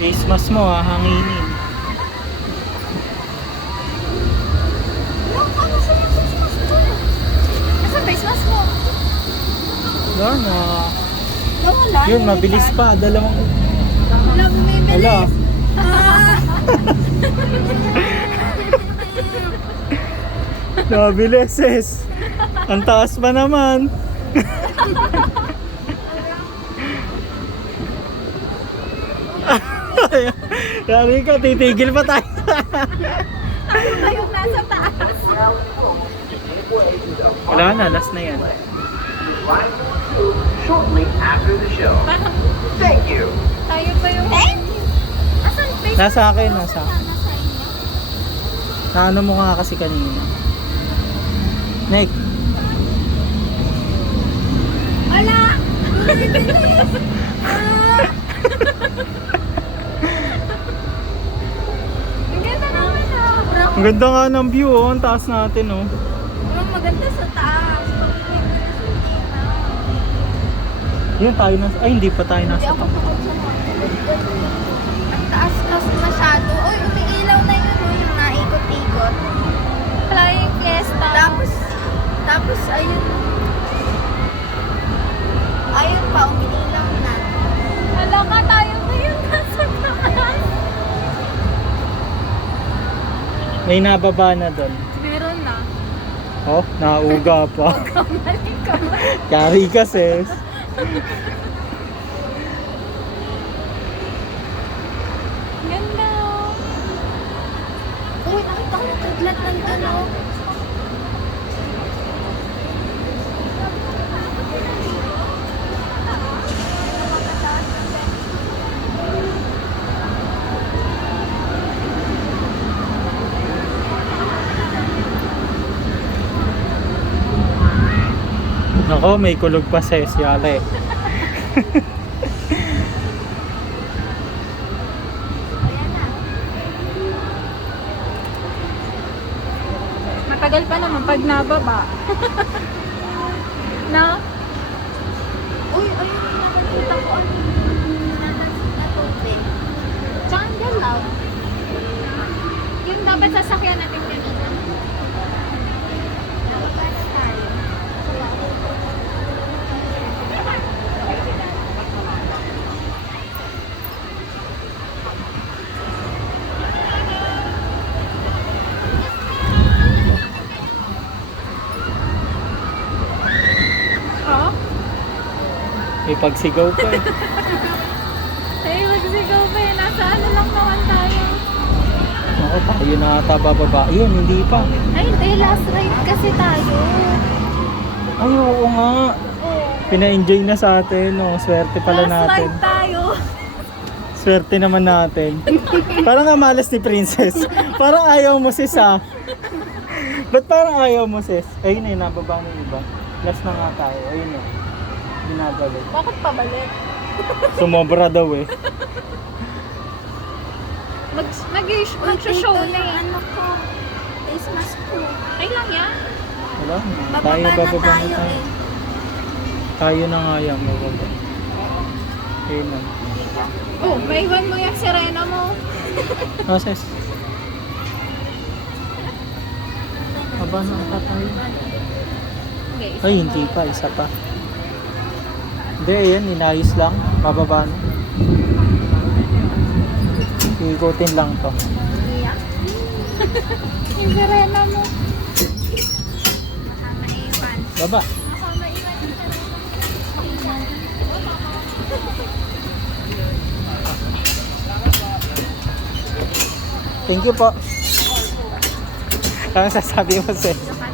Face mask mo hahanginin. Nasa face mask mo? Wala na. Wala. Yun, mabilis pa. Dalawang... Wala, bumibilis. Wala. Mabilis, sis. Ang taas pa naman. Yari ka, titigil pa tayo. Ano ba yung nasa taas? Wala na, last na yan. Shortly after the show. Parang Thank you. tayo pa yung... Thank you! Asan face mask? Nasa akin, nasa. Nasa inyo. Naano mo nga kasi kanina. Nick. Wala! Bumibilis! Ang ganda naman ah. Ang ganda nga ng view, oh. Ang taas natin, oh. Maganda sa taas. Yan, tayo na. Ay, hindi pa tayo Hindi nasa ako top. takot sa mga. Ang taas kasi masyado. Uy, umiilaw na yun. Uy, yung naikot-ikot. Flying Fiesta. Tapos ayun. Ayun pa, umiilaw na. Hala ka, tayo ba yung nasa taas? May nababa na doon. Meron na. Oh, nauga pa. Kamali. Yari ka, sis. Ganda. Uy, nakita ko yung kidlat ng ano. Nako, may kulog pa, sis. Yari. Matagal pa naman pag nababa. No? Uy, ayun yung nakakita ko ano na tubig. Tsaka ang galaw. Yung dapat sasakyan natin kanina. Nababa na tayo. Oh? May pagsigaw pa, eh. Hey, magsigaw pa eh. Nasa ano lang naman tayo. Nako, tayo na ata bababa. Yun, hindi pa. Ay, hindi. Last ride kasi tayo. Ay, oo nga. Oh. Pina-enjoy na sa atin, oh. Swerte pala Last natin. ride tayo. Swerte naman natin. Parang nga malas ni Princess. Parang ayaw mo, sis, ah. Ba't parang ayaw mo, sis? Ayun na, nababa na yung iba. Last na nga tayo. Ayun na. Ginagalo. Bakit pabalik? Sumobra daw, eh. Mag-show na eh. Ano ko? Face mask ko. Ay lang yan. Wala na. Bababa na Bababa tayo eh. Tayo na nga yan, bababa. Ayun na. Oh, maiwan mo yung sirena mo. Ah, sis. Aba na ata tayo. Okay. Ay, hindi pa. Isa pa. Hindi, ayan. Inayos lang. Bababa na. Ikutin lang to. Iyak. Yung sirena mo. Baka maiwan. Baba. Baka maiwan yung sirena. Thank you po. Ano sasabi mo, sis?